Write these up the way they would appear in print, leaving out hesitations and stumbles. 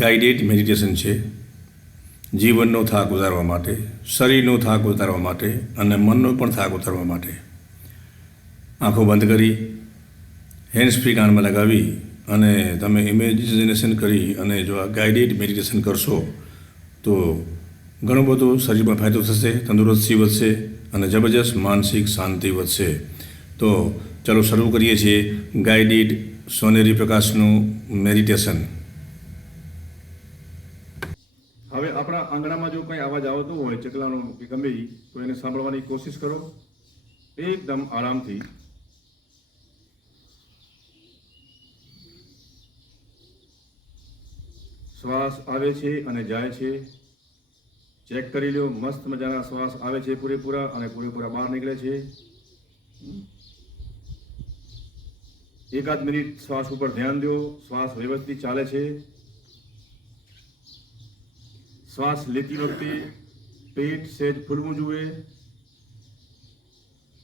Guided meditation છે. જીવનનો થાક ઉતારવા માટે, શરીરનો થાક ઉતારવા માટે અને મનનો પણ થાક ઉતારવા માટે. આંખો બંધ કરી હેન્ડ્સ ફ્રી કાનમાં લગાવી અને તમે ઇમેજિનેશન કરી અને જો આ ગાઈડેડ મેડિટેશન કરશો તો ઘણો બધો શરીરમાં ફાયદો થશે, તંદુરસ્તી વધશે અને જબરજસ્ત માનસિક શાંતિ વધશે. તો ચાલો શરૂ કરીએ છીએ ગાઈડેડ સોનેરી પ્રકાશનું મેડિટેશન. હવે આપણા આંગણામાં જો કંઈ અવાજ આવતો હોય ચકલાનો કે ગમે તો એને સાંભળવાની કોશિશ કરો એકદમ આરામથી. શ્વાસ આવે છે અને જાય છે, ચેક કરી લો. મસ્ત મજાના શ્વાસ આવે છે પૂરેપૂરા અને પૂરેપૂરા બહાર નીકળે છે. એકાદ મિનિટ શ્વાસ ઉપર ધ્યાન દો. શ્વાસ વ્યવસ્થિત ચાલે છે. શ્વાસ લેતી વખતે પેટ સહેજ ફૂલવું જોઈએ.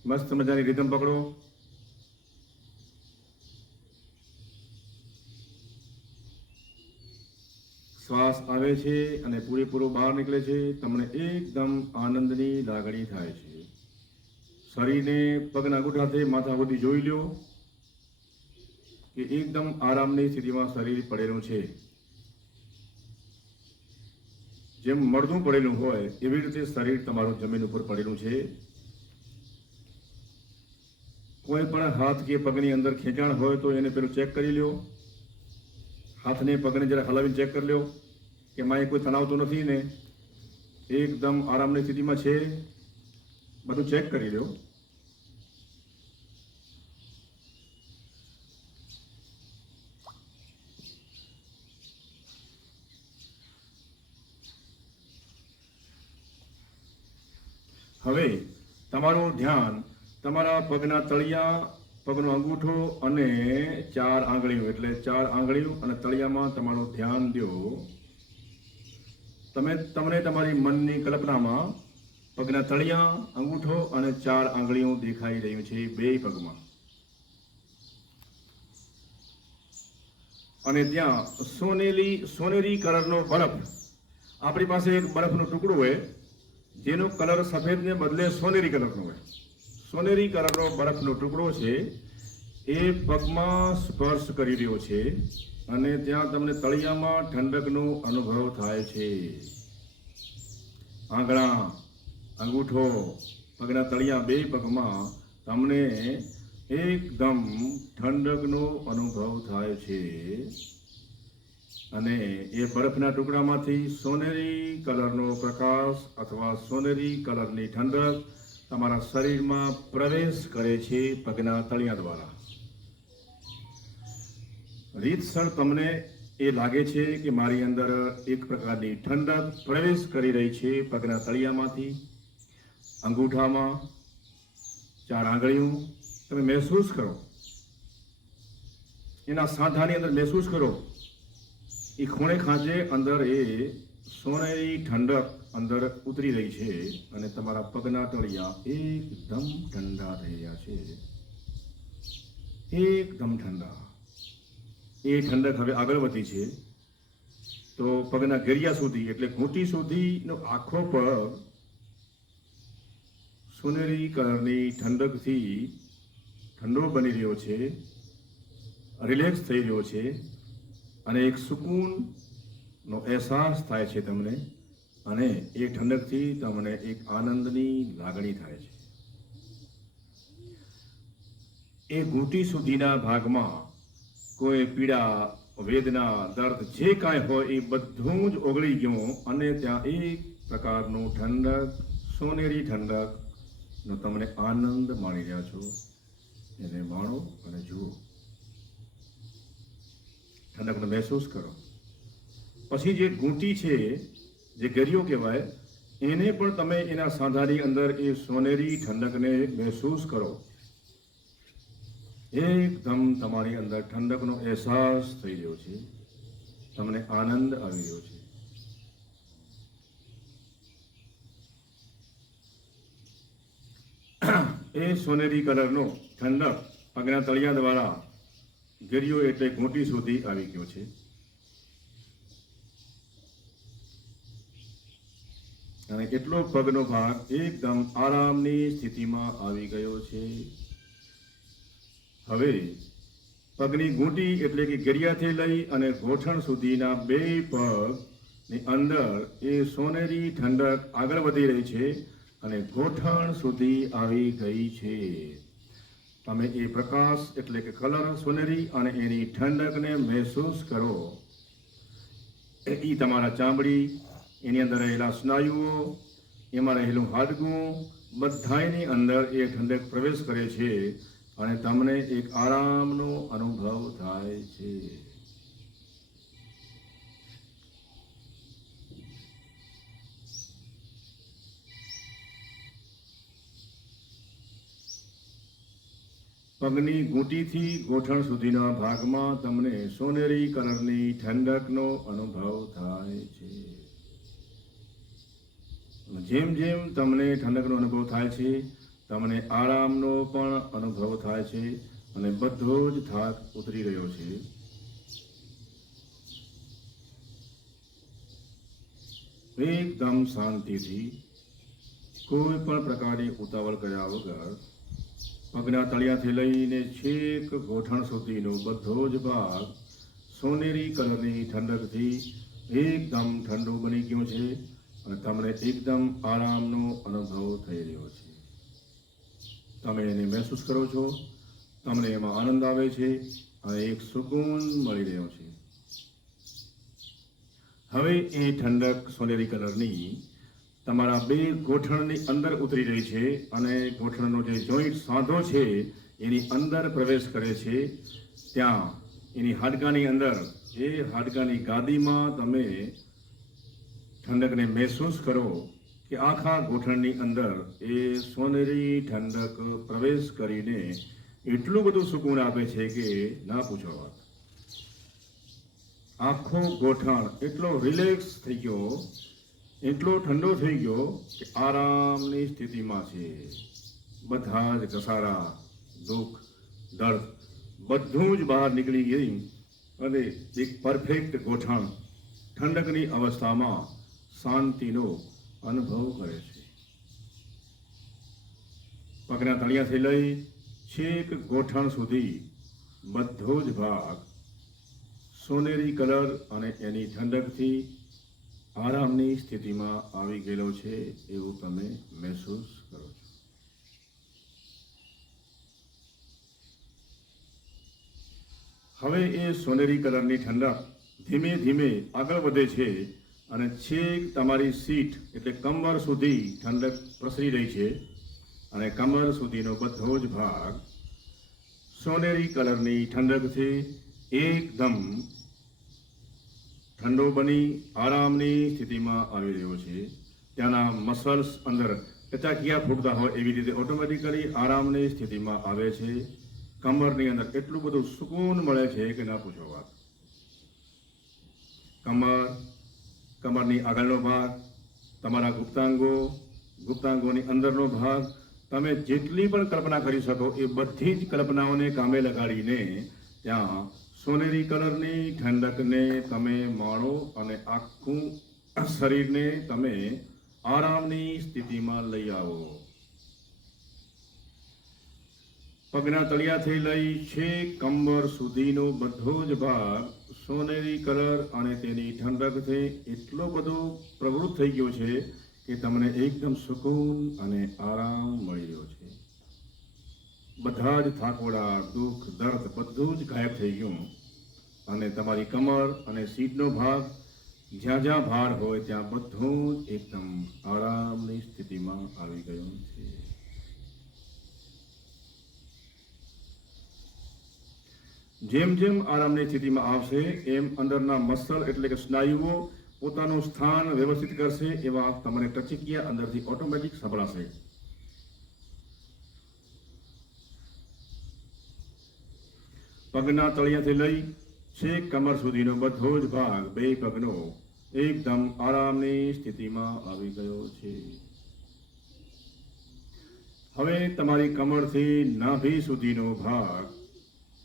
મસ્ત મજાની રિધમ પકડો. શ્વાસ આવે છે અને પૂરેપૂરો બહાર નીકળે છે. તમને એકદમ આનંદની લાગણી થાય છે. શરીરને પગના અંગૂઠાથી માથા સુધી જોઈ લો કે એકદમ આરામની સ્થિતિમાં શરીર પડેલું છે. જેમ મળદું પડેલું હોય એવી રીતે શરીર તમારું જમીન ઉપર પડેલું છે. કોઈ પણ હાથ કે પગની અંદર ખેંચાણ હોય તો એને પેલું ચેક કરી લો. હાથને પગને જરા હલાવીને ચેક કરી લો કે માય કોઈ તણાવ તો નથી ને, એકદમ આરામની સ્થિતિમાં છે. બધું ચેક કરી લો. હવે તમારું ધ્યાન તમારા પગના તળિયા, પગનો અંગૂઠો અને 4 આંગળીઓ એટલે 4 આંગળીઓ અને તળિયામાં તમારું ધ્યાન દો. તમને તમારી મનની કલ્પનામાં પગના તળિયા, અંગૂઠો અને 4 આંગળીઓ દેખાઈ રહ્યું છે બે પગમાં. અને ત્યાં સોનેરી કલરનો બરફ, આપણી પાસે એક બરફનો ટુકડો હોય જેનો કલર સફેદને બદલે સોનેરી કલરનો હોય. સોનેરી કલરનો બરફનો ટુકડો છે એ પગમાં સ્પર્શ કરી રહ્યો છે અને ત્યાં તમને તળિયામાં ઠંડકનો અનુભવ થાય છે. આંગળા, અંગૂઠો, પગના તળિયા બે પગમાં તમને એકદમ ઠંડકનો અનુભવ થાય છે. અને એ બરફના ટુકડામાંથી સોનેરી કલરનો પ્રકાશ અથવા સોનેરી કલરની ઠંડક તમારા શરીરમાં પ્રવેશ કરે છે પગના તળિયા દ્વારા. રીતસર તમને એ લાગે છે કે મારી અંદર એક પ્રકારની ઠંડક પ્રવેશ કરી રહી છે પગના તળિયામાંથી. અંગૂઠામાં 4 આંગળીઓ તમે મહેસૂસ કરો, એના સાંધાની અંદર મહેસૂસ કરો. એ ખૂણે ખાંચે અંદર એ સોનેરી ઠંડક અંદર ઉતરી રહી છે અને તમારા પગના તળિયા એકદમ ઠંડા થઈ રહ્યા છે. એકદમ ઠંડા. એ ઠંડક હવે આગળ વધી છે તો પગના ગેરિયા સુધી એટલે ઘૂંટી સુધીનો આખો પગ સોનેરી કલરની ઠંડકથી ઠંડો બની રહ્યો છે, રિલેક્સ થઈ રહ્યો છે અને એક સુકૂનનો અહેસાસ થાય છે તમને. અને એ ઠંડકથી તમને એક આનંદની લાગણી થાય છે. એ ઘૂંટી સુધીના ભાગમાં કોઈ પીડા, વેદના, દર્દ જે કાંઈ હોય એ બધું જ ઓગળી ગયું અને ત્યાં એક પ્રકારનું ઠંડક, સોનેરી ઠંડકનો તમને આનંદ માણી રહ્યા છો. એને માણો અને જુઓ. ઠંડકનો મહેસૂસ કરો. પછી જે ઘૂંટી છે, જે ગરિયો કહેવાય, એને પણ તમે એના સાંધાની અંદર એ સોનેરી ઠંડકને મહેસૂસ કરો. એકદમ તમારી અંદર ઠંડકનો અહેસાસ થઈ રહ્યો છે. તમને આનંદ આવી રહ્યો છે. એ સોનેરી કલરનો ઠંડક પગના તળિયા દ્વારા ગરિયો એટલે ઘૂંટી સુધી આવી ગયો છે. અને એટલો પગનો ભાગ એકદમ આરામની સ્થિતિમાં આવી ગયો છે. હવે પગની ઘૂંટી એટલે કે ગરિયાથી લઈ અને ગોઠણ સુધીના બે પગની અંદર એ સોનેરી ઠંડક આગળ વધી રહી છે અને ગોઠણ સુધી આવી ગઈ છે. તમે એ પ્રકાશ એટલે કે કલર સોનેરી અને એની ઠંડકને મહેસૂસ કરો. એ તમારા ચામડી, એની અંદર રહેલા સ્નાયુઓ, એમાં રહેલું હાડકું, બધાની અંદર એ ઠંડક પ્રવેશ કરે છે અને તમને એક આરામનો અનુભવ થાય છે. પગની ઘૂંટીથી ગોઠણ સુધીના ભાગમાં તમને સોનેરી કલરની ઠંડકનો અનુભવ થાય છે. જેમ જેમ તમને ઠંડકનો અનુભવ થાય છે, તમને આરામનો પણ અનુભવ થાય છે અને બધો જ થાક ઉતરી રહ્યો છે. એકદમ શાંતિથી, કોઈ પણ પ્રકારની ઉતાવળ કર્યા વગર પગના તળિયાથી લઈને છેક ગોઠણ સુધીનો બધો જ ભાગ સોનેરી કલરની ઠંડકથી એકદમ ઠંડુ બની ગયો છે અને તમને એકદમ આરામનો અનુભવ થઈ રહ્યો છે. તમે એને મહેસૂસ કરો છો, તમને એમાં આનંદ આવે છે અને એક સુકૂન મળી રહ્યો છે. હવે એ ઠંડક સોનેરી કલરની તમારા બે ગોઠણની અંદર ઉતરી રહી છે અને ગોઠણનો જે જોઈન્ટ સાંધો છે એની અંદર પ્રવેશ કરે છે. ત્યાં એની હાડકાની અંદર, એ હાડકાની ગાદીમાં તમે ઠંડકને મહેસૂસ કરો કે આખા ગોઠણની અંદર એ સોનેરી ઠંડક પ્રવેશ કરીને એટલું બધું સુકૂન આપે છે કે ના પૂછો વાત. આખો ગોઠણ એટલો રિલેક્સ થઈ ગયો, એટલો ઠંડો થઈ ગયો કે આરામની સ્થિતિમાં છે. બધા જ ઘસારા, દુઃખ, દર્દ બધું જ બહાર નીકળી ગઈ અને એક પરફેક્ટ ગોઠણ ઠંડકની અવસ્થામાં શાંતિનો અનુભવ કરે છે. પગના તળિયાથી લઈ છેક ગોઠણ સુધી બધો જ ભાગ સોનેરી કલર અને એની ઠંડકથી આરામની સ્થિતિમાં આવી ગયેલો છે એવું તમે મહેસૂસ કરો છો. હવે એ સોનેરી કલરની ઠંડક ધીમે ધીમે આગળ વધે છે અને છેક તમારી સીટ એટલે કમર સુધી ઠંડક પ્રસરી રહી છે અને કમર સુધીનો બધો જ ભાગ સોનેરી કલરની ઠંડકથી એકદમ ઠંડો બની આરામની સ્થિતિમાં આવી રહ્યો છે. ત્યાંના મસલ્સ અંદર કચાકિયા ફૂટતા હોય એવી રીતે ઓટોમેટિકલી આરામની સ્થિતિમાં આવે છે. કમરની અંદર એટલું બધું સુકૂન મળે છે કે ના પૂછો વાત. કમરની આગળનો ભાગ, તમારા ગુપ્તાંગોની અંદરનો ભાગ, તમે જેટલી પણ કલ્પના કરી શકો એ બધી જ કલ્પનાઓને કામે લગાડીને ત્યાં સોનેરી કલરની ઠંડકને તમે માણો અને આખું શરીરને તમે આરામની સ્થિતિમાં લઈ આવો. પગના તળિયાથી લઈ છેક કમર સુધીનો બધો જ ભાગ સોનેરી કલર અને તેની ઠંડકથી એટલો બધો પ્રવૃત્ત થઈ ગયો છે કે તમને એકદમ સુકૂન અને આરામ મળી રહ્યો છે. બધા જ થાકોડા, દુઃખ, દર્દ બધું જ ગાયબ થઈ ગયું અને તમારી કમર અને સીટનો ભાગ, જ્યાં જ્યાં ભાર હોય ત્યાં બધું જ એકદમ આરામની સ્થિતિમાં આવી ગયું છે. જેમ જેમ આરામની સ્થિતિમાં આવશે એમ અંદરના મસલ એટલે કે સ્નાયુઓ પોતાનું સ્થાન વ્યવસ્થિત કરશે. એવા તમને ટચકિયા અંદરથી ઓટોમેટિક સંભળાશે. પગના તળિયાથી લઈ છેક કમર સુધીનો બધો જ ભાગ બે પગનો એકદમ આરામની સ્થિતિમાં આવી ગયો છે. હવે તમારી કમરથી નાભી સુધીનો ભાગ,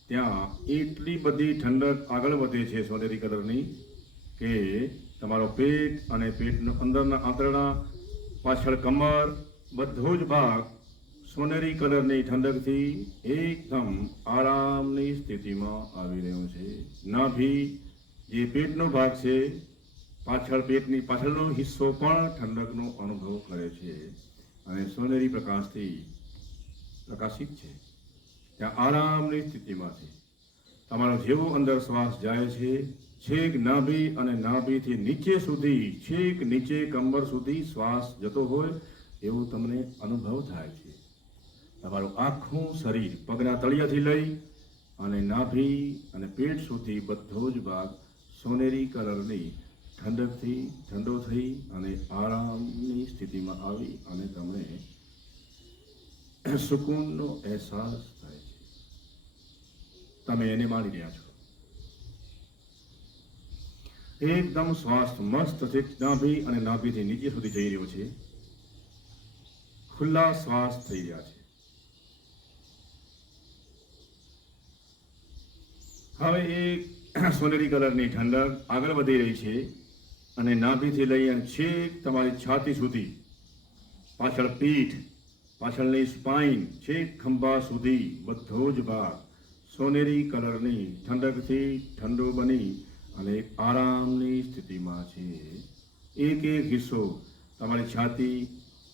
ત્યાં એટલી બધી ઠંડક આગળ વધે છે સોનેરી કલરની કે તમારો પેટ અને પેટના અંદરના આંતરડા પાછળ કમર, બધો જ ભાગ સોનેરી કલરની ઠંડકથી એકદમ આરામની સ્થિતિમાં આવી રહ્યો છે. નાભી જે પેટનો ભાગ છે, પાછળ પેટની પાછળનો હિસ્સો પણ ઠંડકનો અનુભવ કરે છે અને સોનેરી પ્રકાશથી પ્રકાશિત છે. ત્યાં આરામની સ્થિતિમાં છે. તમારો જેવો અંદર શ્વાસ જાય છે, છેક નાભી અને નાભીથી નીચે સુધી, છેક નીચે કમર સુધી શ્વાસ જતો હોય એવું તમને અનુભવ થાય છે. તમારું આખું શરીર પગના તળિયાથી લઈ અને નાભી અને પેટ સુધી બધો જ ભાગ સોનેરી કલરની ઠંડકથી ઠંડો થઈ અને આરામની સ્થિતિમાં આવી અને તમને સુકૂનનો અહેસાસ થાય છે. તમે એને માણી રહ્યા છો. એકદમ શ્વાસ મસ્ત છે. નાભી અને નાભીથી નીચે સુધી જઈ રહ્યો છે. ખુલ્લા શ્વાસ થઈ રહ્યા છે. હવે એક સોનેરી કલરની ઠંડક આગળ વધી રહી છે અને નાભીથી લઈ અને છેક તમારી છાતી સુધી, પાછળ પીઠ, પાછળની સ્પાઇન, છેક ખંભા સુધી બધો જ ભાગ સોનેરી કલરની ઠંડકથી ઠંડો બની અને એક આરામની સ્થિતિમાં છે. એક એક હિસ્સો તમારી છાતી,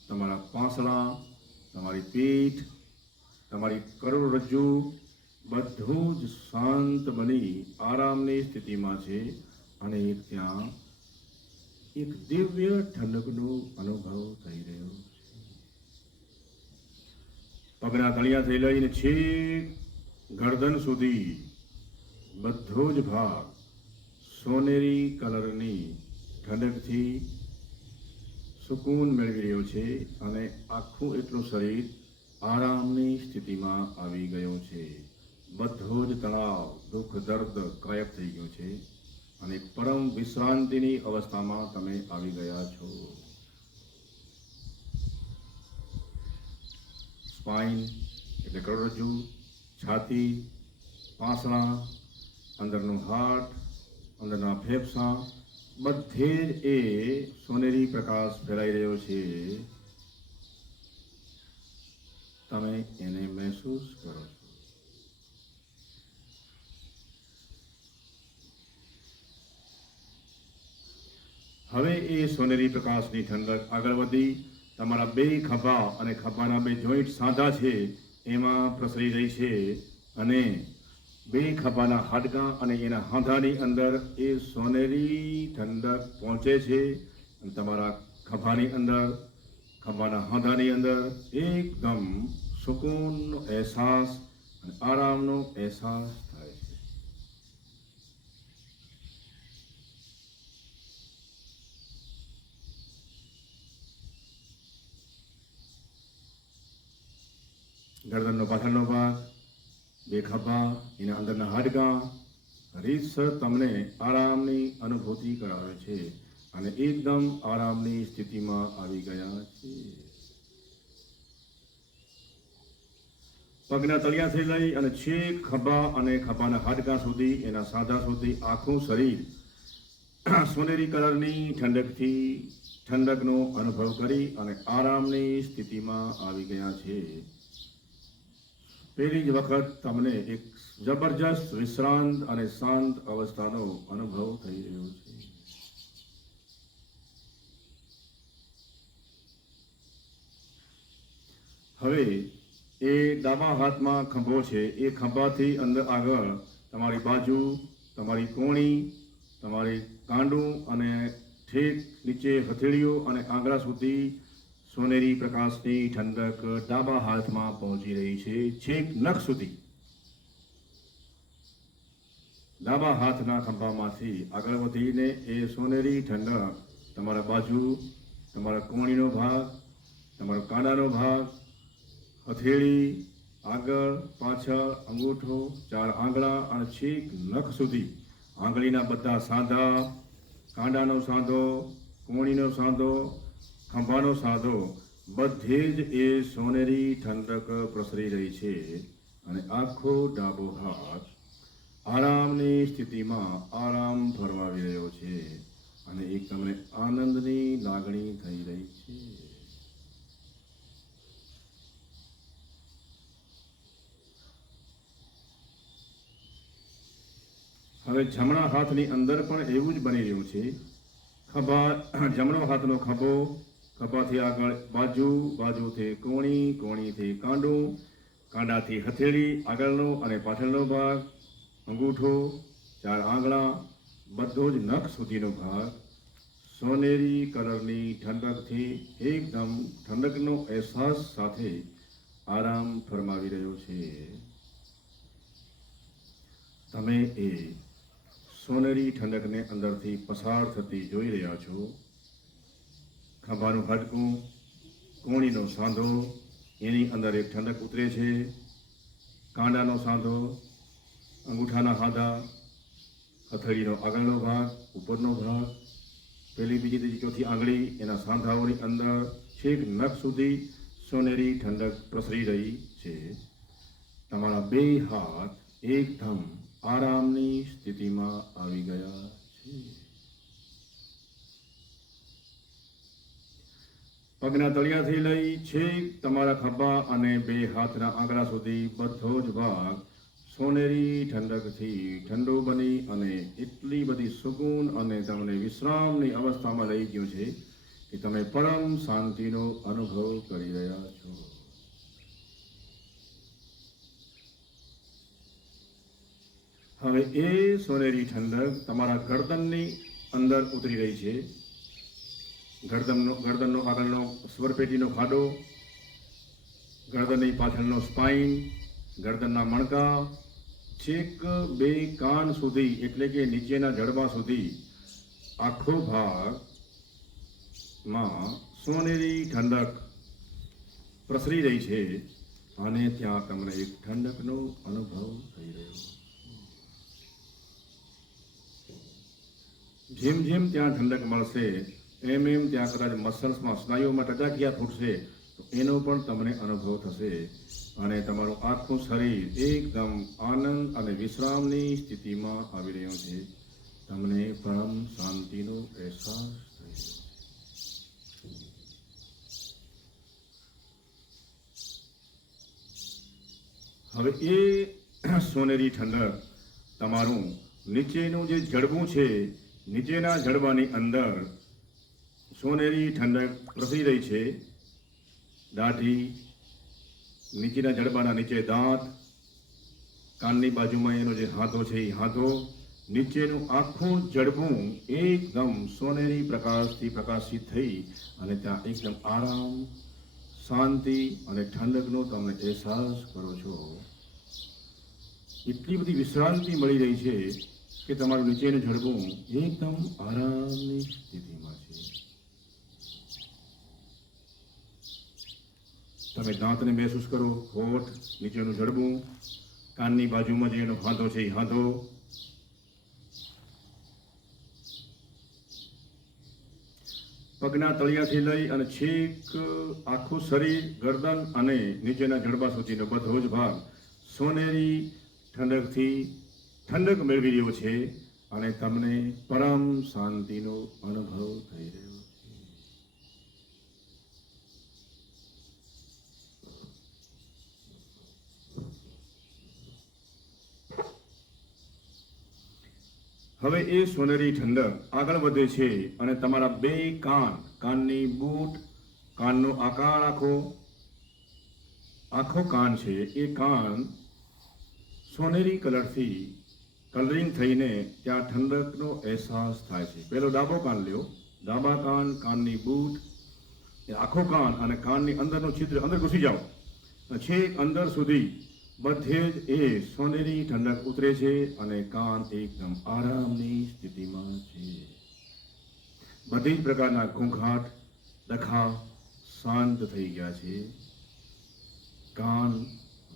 તમારા પાંસળા, તમારી પીઠ, તમારી કરોડરજ્જુ બધું જ શાંત બની આરામની સ્થિતિમાં છે અને ત્યાં એક દિવ્ય ઠંડકનો અનુભવ થઈ રહ્યો છે. પગના તળિયાથી લઈને છેક ગરદન સુધી બધો જ ભાગ સોનેરી કલરની ઠંડકથી સુકૂન મેળવી રહ્યો છે અને આખું એટલું શરીર આરામની સ્થિતિમાં આવી ગયું છે. બધો જ તણાવ, દુઃખ, દર્દ ગાયબ થઈ ગયું છે અને પરમ વિશ્રાંતિની અવસ્થામાં તમે આવી ગયા છો. સ્પાઇન એટલે કરોડરજ્જુ, છાતી, પાંસળા, અંદરનું હાર્ટ, અંદરના ફેફસા બધે જ એ સોનેરી પ્રકાશ ફેલાઈ રહ્યો છે. તમે એને મહેસૂસ કરો છો. હવે એ સોનેરી પ્રકાશની ઠંડક આગળ વધી તમારા બે ખભા અને ખભાના બે જોઈન્ટ સાંધા છે એમાં પ્રસરી રહી છે અને બે ખભાના હાડકાં અને એના હાંધાની અંદર એ સોનેરી ઠંડક પહોંચે છે અને તમારા ખભાની અંદર, ખભાના હાંધાની અંદર એકદમ સુકૂનનો અહેસાસ અને આરામનો અહેસાસ થાય છે. ગરદનનો પાછળનો ભાગ, બે ખભા, એના અંદરના હાડકાં રીતસર તમને આરામની અનુભૂતિ કરાવે છે અને એકદમ આરામની સ્થિતિમાં આવી ગયા છે. પગના તળિયાથી લઈ અને છેક ખભા અને ખભાના હાડકાં સુધી, એના સાંધા સુધી આખું શરીર સોનેરી કલરની ઠંડકથી ઠંડકનો અનુભવ કરી અને આરામની સ્થિતિમાં આવી ગયા છે. પહેલી જ વખત તમને એક જબરજસ્ત વિશ્રાંત અને શાંત અવસ્થાનો અનુભવ થઈ રહ્યો છે. હવે એ ડાબા હાથમાં ખંભો છે, એ ખંભાથી અંદર આગળ તમારી બાજુ, તમારી કોણી, તમારી કાંડું અને ઠેક નીચે હથેળીઓ અને આંગળા સુધી સોનેરી પ્રકાશની ઠંડક ડાબા હાથમાં પહોંચી રહી છે, છેક નખ સુધી. ડાબા હાથના ખંભામાંથી આગળ વધીને એ સોનેરી ઠંડક તમારા બાજુ, તમારા કોણીનો ભાગ, તમારો કાંડાનો ભાગ, હથેળી, આગળ, પાછળ, અંગૂઠો, ચાર આંગળા અને છેક નખ સુધી આંગળીના બધા સાંધા, કાંડાનો સાંધો, કોણીનો સાંધો, ખંભાનો સાંધો બધે જ એ સોનેરી ઠંડક પ્રસરી રહી છે અને આખો ડાબો હાથ આરામની સ્થિતિમાં આરામ ફરમાવી રહ્યો છે અને એક તમને આનંદની લાગણી થઈ રહી છે. હવે જમણા હાથની અંદર પણ એવું જ બની રહ્યું છે. ખભા, જમણો હાથનો ખભો, ખભાથી આગળ બાજુ, બાજુથી કોણી, કોણીથી કાંડું, કાંડાથી હથેળી, આગળનો અને પાછળનો ભાગ, અંગૂઠો, 4 આંગળા, બધો જ નખ સુધીનો ભાગ સોનેરી કલરની ઠંડકથી એકદમ ઠંડકનો અહેસાસ સાથે આરામ ફરમાવી રહ્યો છે. તમે એ સોનેરી ઠંડકને અંદરથી પસાર થતી જોઈ રહ્યા છો. ખભાનું હાડકું, કોણીનો સાંધો, એની અંદર એક ઠંડક ઉતરે છે. કાંડાનો સાંધો, અંગૂઠાના હાથા, હથેળીનો આગળનો ભાગ, ઉપરનો ભાગ, પહેલી, બીજી, ત્રીજી, ચોથી આંગળી, એના સાંધાઓની અંદર છેક નખ સુધી સોનેરી ઠંડક પ્રસરી રહી છે. તમારા 2 હાથ એકદમ આરામની સ્થિતિમાં આવી ગયા છે. પગના તળિયાથી લઈ છેક તમારા ખભા અને 2 હાથના આંગળા સુધી બધો જ ભાગ સોનેરી ઠંડકથી ઠંડો બની અને એટલી બધી સુકૂન અને તમને વિશ્રામની અવસ્થામાં લઈ ગયું છે કે તમે પરમ શાંતિનો અનુભવ કરી રહ્યા છો. હવે એ સોનેરી ઠંડક તમારા ગરદનની અંદર ઉતરી રહી છે. ગરદનનો આગળનો સ્વરપેટીનો ખાડો, ગરદનની પાછળનો સ્પાઇન, ગરદનના મણકા, છેક 2 કાન સુધી એટલે કે નીચેના જડબા સુધી આખો ભાગમાં સોનેરી ઠંડક પ્રસરી રહી છે અને ત્યાં તમને એક ઠંડકનો અનુભવ થઈ રહ્યો. જેમ જેમ ત્યાં ઠંડક મળશે એમ એમ ત્યાં કદાચ મસલ્સમાં, સ્નાયુઓમાં ટટાકિયા ફૂટશે તો એનો પણ તમને અનુભવ થશે અને તમારું આખું શરીર એકદમ આનંદ અને વિશ્રામની સ્થિતિમાં આવી રહ્યું છે. તમને પરમ શાંતિનો અહેસાસ થઈ રહ્યો છે. હવે એ સોનેરી ઠંડક તમારું નીચેનું જે જડબું છે, નીચેના જડબાની અંદર સોનેરી ઠંડક પ્રસરી રહી છે. દાઢી, નીચેના જડબાના નીચે દાંત, કાનની બાજુમાં એનો જે હાથો છે એ હાથો, નીચેનું આખું જડબું એકદમ સોનેરી પ્રકાશથી પ્રકાશિત થઈ અને ત્યાં એકદમ આરામ, શાંતિ અને ઠંડકનો તમે અહેસાસ કરો છો. એટલી બધી વિશ્રાંતિ મળી રહી છે કે તમારું નીચેનું જડબું એકદમ આરામની સ્થિતિમાં છે. તમે દાંતને મહેસૂસ કરો, હોઠ, નીચેનું જડબું, કાનની બાજુમાં જે એનો હાથો છે એ હાથો, પગના તળિયાથી લઈ અને છેક આખું શરીર, ગરદન અને નીચેના જડબા સુધીનો બધો જ ભાગ સોનેરી ઠંડકથી ઠંડક મેળવી રહ્યો છે અને તમને પરમ શાંતિનો અનુભવ થઈ રહ્યો છે. હવે એ સોનેરી ઠંડક આગળ વધે છે અને તમારા 2 કાન, કાનની બૂટ, કાનનો આકાર આખો કાન છે એ કાન સોનેરી કલરથી કલરિંગ થઈને ત્યાં ઠંડકનો અહેસાસ થાય છે. પહેલો ડાબો કાન લ્યો, ડાબા કાન, કાનની બૂટ, એ આખો કાન અને કાનની અંદરનો છિદ્ર અંદર ઘૂસી જાઓ. છેક અંદર સુધી બધે જ એ સોનેરી ઠંડક ઉતરે છે અને કાન એકદમ આરામની સ્થિતિમાં છે. બધી જ પ્રકારના ઘૂંઘાટ, ડખા શાંત થઈ ગયા છે. કાન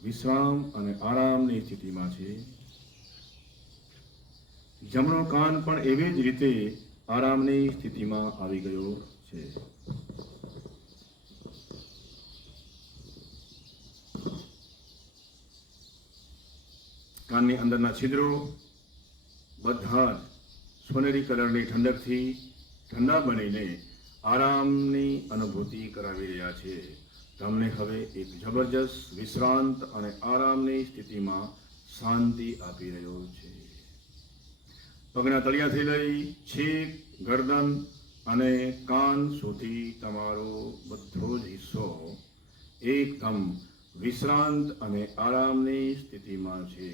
વિશ્રામ અને આરામની સ્થિતિમાં છે. જમણો કાન પણ એવી જ રીતે આરામની સ્થિતિમાં આવી ગયો છે. કાનની અંદરના છિદ્રો બધા જ સોનેરી કલરની ઠંડકથી ઠંડા બનીને આરામની અનુભૂતિ કરાવી રહ્યા છે. તમને હવે એક જબરજસ્ત વિશ્રાંત અને આરામની સ્થિતિમાં શાંતિ આપી રહ્યો છે. પગના તળિયાથી લઈ છેક ગરદન અને કાન સુધી તમારો બધો જ હિસ્સો એકદમ વિશ્રાંત અને આરામની સ્થિતિમાં છે.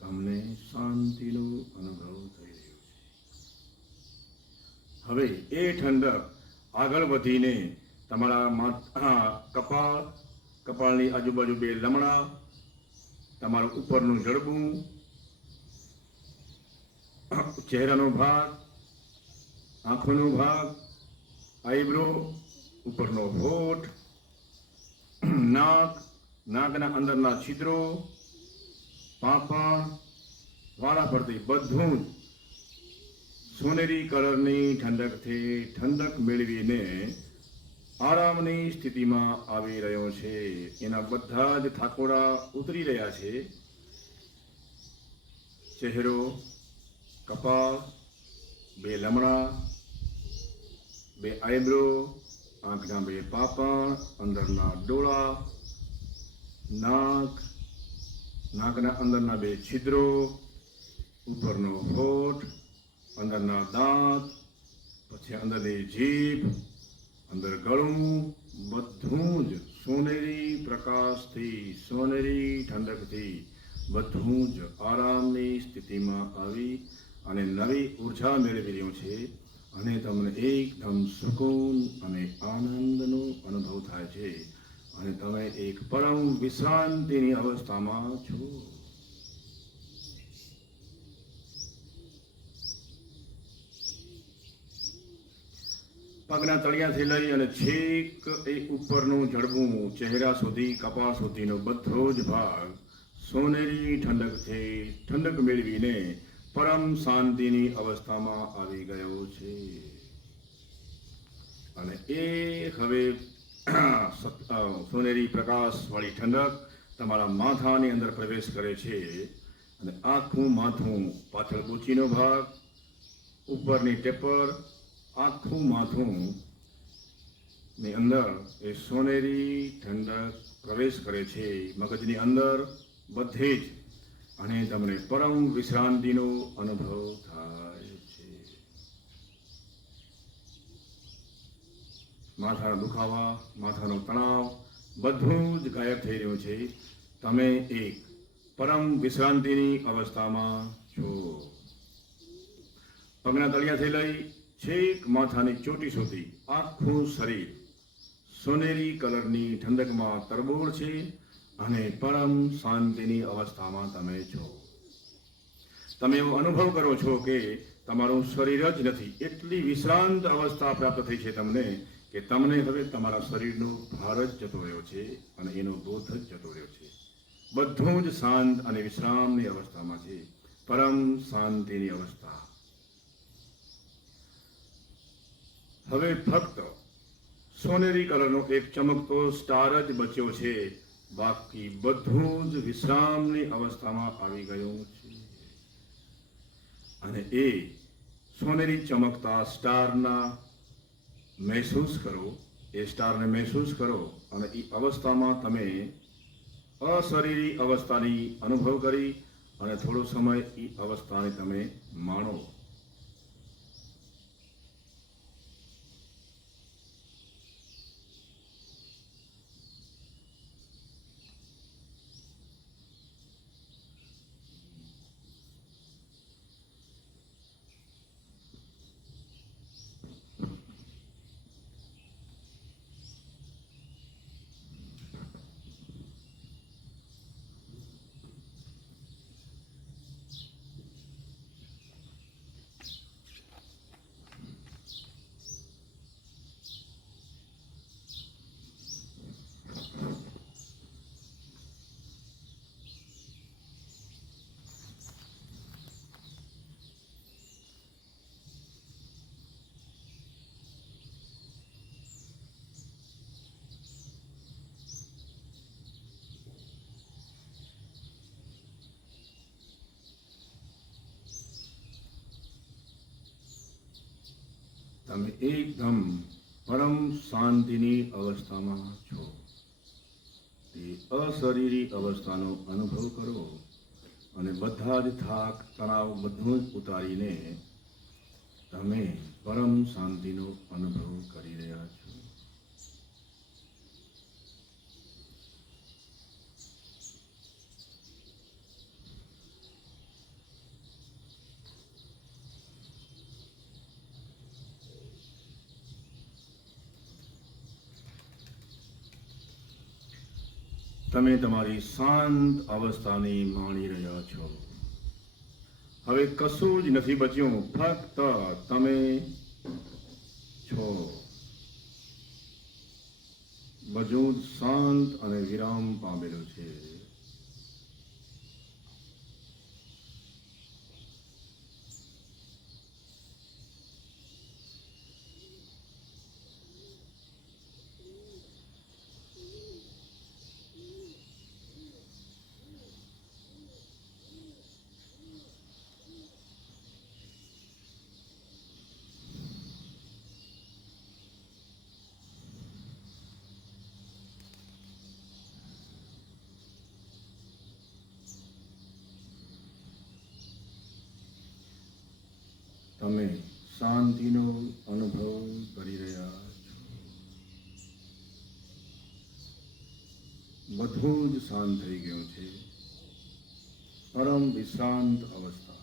તમને શાંતિનો અનુભવ થઈ રહ્યો છે. હવે એ ઠંડક આગળ વધીને તમારા કપાળની આજુબાજુ 2 લમણા, તમારું ઉપરનું જડબું, ચહેરાનો ભાગ, આંખોનો ભાગ, આઈબ્રો, ઉપરનો હોઠ, નાકના અંદરના છિદ્રો, પાંપણ, વાળા પરથી બધું જ સોનેરી કલરની ઠંડકથી ઠંડક મેળવીને આરામની સ્થિતિમાં આવી રહ્યો છે. એના બધા જ થાકોડા ઉતરી રહ્યા છે. ચહેરો, કપાળ, 2 લમણા, 2 આઈબ્રો, આંખના 2 પાંપણ, અંદરના ડોળા, નાકના અંદરના 2 છિદ્રો, ઉપરનો હોઠ, અંદરના દાંત, પછી અંદરની જીભ, અંદર ગળું, બધું જ સોનેરી પ્રકાશથી, સોનેરી ઠંડકથી બધું જ આરામની સ્થિતિમાં આવી અને નવી ઉર્જા મેળવી રહ્યું છે. અને તમને એકદમ સુકૂન અને આનંદનો અનુભવ થાય છે અને તમે એક પરમ વિશ્રાંતિની અવસ્થામાં છો. પગના તળિયાથી લઈ અને છેક એ ઉપરનું જડબું, ચહેરા સુધી, કપાળ સુધીનો બધો જ ભાગ સોનેરી ઠંડકથી ઠંડક મેળવીને પરમ શાંતિની અવસ્થામાં આવી ગયો છે. અને એ હવે સોનેરી પ્રકાશવાળી ઠંડક તમારા માથાની અંદર પ્રવેશ કરે છે અને આખું માથું, પાછળ બુચીનો ભાગ, ઉપરની ટેપર, આખું માથું ની અંદર એ સોનેરી ઠંડક પ્રવેશ કરે છે. મગજની અંદર બધે જ અને તમને પરમ વિશ્રાંતિનો અનુભવ થાય છે. માથાના દુખાવા, માથાનો તણાવ બધું જ ગાયબ થઈ રહ્યું છે. તમે એક પરમ વિશ્રાંતિની અવસ્થામાં છો. પગના તળિયાથી લઈ છેક માથાની ચોટી સુધી આખું શરીર સોનેરી કલરની ઠંડકમાં તરબોળ છે અને પરમ શાંતિની અવસ્થામાં તમે છો. તમે એવો અનુભવ કરો છો કે તમારું શરીર જ નથી, એટલી વિશ્રાંત અવસ્થા પ્રાપ્ત થઈ છે તમને કે તમને હવે તમારા શરીરનો ભાર જ જતો રહ્યો છે અને એનો બોધ જ જતો રહ્યો છે. બધું જ શાંત અને વિશ્રામની અવસ્થામાં છે, પરમ શાંતિની અવસ્થા. હવે ફક્ત સોનેરી કલરનો એક ચમકતો સ્ટાર જ બચ્યો છે, બાકી બધું જ વિશ્રામની અવસ્થામાં આવી ગયું છે. અને એ સોનેરી ચમકતા સ્ટારના મહેસૂસ કરો, એ સ્ટારને મહેસૂસ કરો અને એ અવસ્થામાં તમે અશરીરી અવસ્થાની અનુભવ કરી અને થોડો સમય એ અવસ્થાને તમે માણો. તમે એકદમ પરમ શાંતિની અવસ્થામાં છો. એ અશરીરી અવસ્થાનો અનુભવ કરો અને બધા જ થાક તણાવ બધું જ ઉતારીને તમે પરમ શાંતિનો અનુભવ કરી રહ્યા છો. તમે તમારી શાંત અવસ્થાને માણી રહ્યા છો. હવે કશું જ નથી બચ્યું, ફક્ત તમે છો. બધું જ શાંત અને વિરામ પામેલું છે. તમે શાંતિનો અનુભવ કરી રહ્યા છો. બધું જ શાંત થઈ ગયું છે. પરમ વિશ્રાંત અવસ્થા.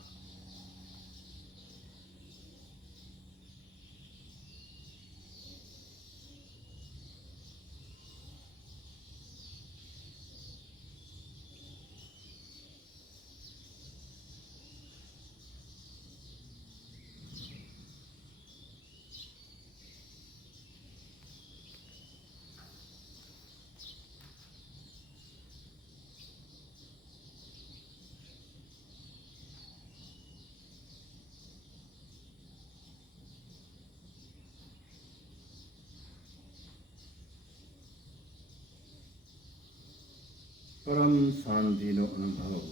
પરમ શાંતિનો અનુભવ,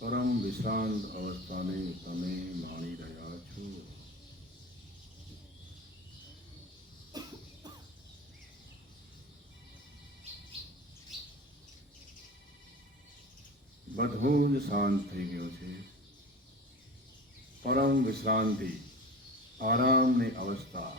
પરમ વિશ્રાંત અવસ્થાને તમે માણી રહ્યા છો. બધું જ શાંત થઈ ગયું છે. પરમ વિશ્રાંતિ, આરામની અવસ્થા.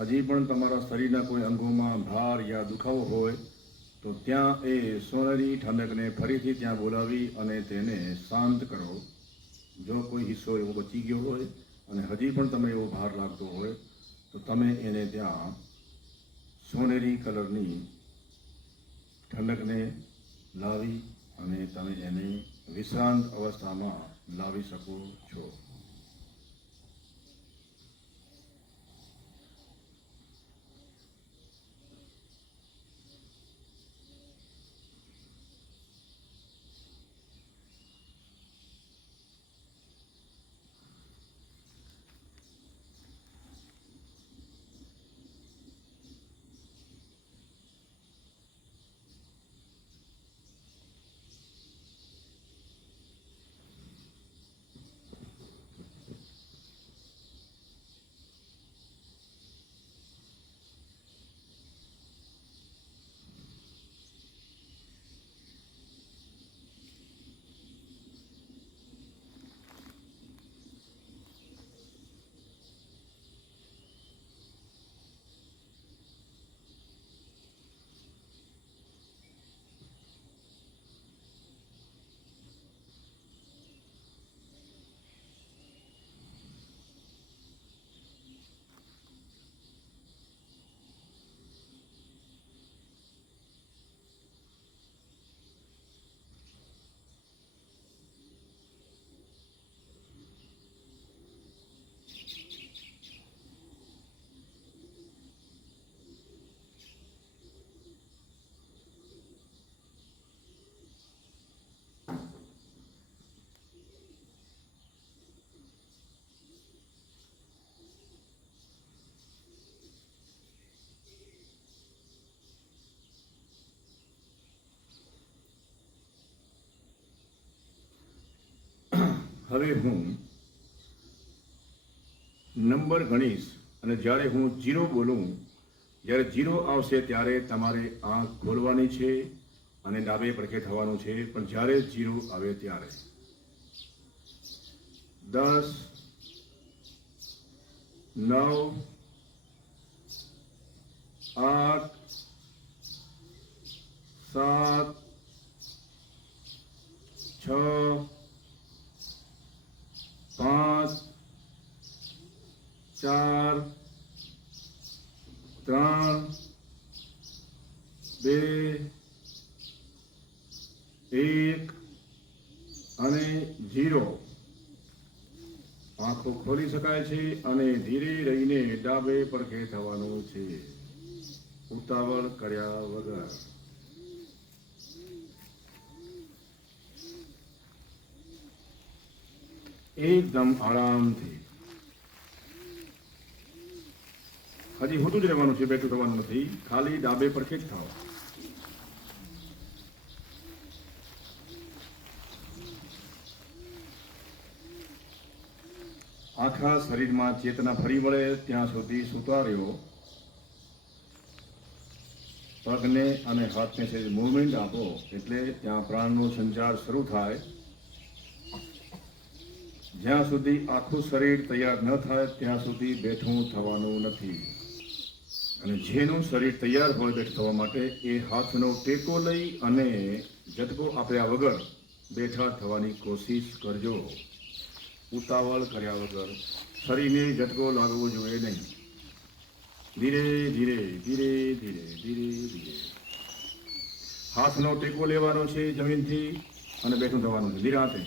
હજી પણ તમારા શરીરના કોઈ અંગોમાં ભાર યા દુખાવો હોય તો ત્યાં એ સોનેરી ઠંડકને ફરીથી ત્યાં બોલાવી અને તેને શાંત કરો. જો કોઈ હિસ્સો એવો બચી ગયો હોય અને હજી પણ તમે એવો ભાર લાગતો હોય તો તમે એને ત્યાં સોનેરી કલરની ઠંડકને લાવી અને તમે એને વિશ્રાંત અવસ્થામાં લાવી શકો છો. હવે હું નંબર ગણીશ અને જ્યારે હું 0 બોલું, જ્યારે 0 આવશે ત્યારે તમારે આંખ ખોલવાની છે અને ડાબે પડખે થવાનું છે. પણ જ્યારે 0 આવે ત્યારે 10, 9, 8, 7, 6, 5, 4, 3, 2, 1 અને 0. આંખો ખોલી શકાય છે અને ધીરે રહીને ડાબે પડખે થવાનું છે, ઉતાવળ કર્યા વગર. એકદમ આરામથી. હજી હોતું જ રહેવાનું છે, બેઠું થવાનું નથી. ખાલી ડાબે પડખે જ થાવ. આખા શરીરમાં ચેતના ફરી વળે ત્યાં સુધી સૂતા રહ્યો. પગને અને હાથને સહેજ મૂવમેન્ટ આપો એટલે ત્યાં પ્રાણનો સંચાર શરૂ થાય. જ્યાં સુધી આખું શરીર તૈયાર ન થાય ત્યાં સુધી બેઠું થવાનું નથી. અને જેનું શરીર તૈયાર હોય બેઠું થવા માટે એ હાથનો ટેકો લઈ અને ઝટકો આપ્યા વગર બેઠા થવાની કોશિશ કરજો, ઉતાવળ કર્યા વગર. શરીરને ઝટકો લાગવો જોઈએ નહીં. ધીરે ધીરે ધીરે ધીરે ધીરે ધીરે હાથનો ટેકો લેવાનો છે જમીનથી અને બેઠું થવાનું છે નિરાંતે.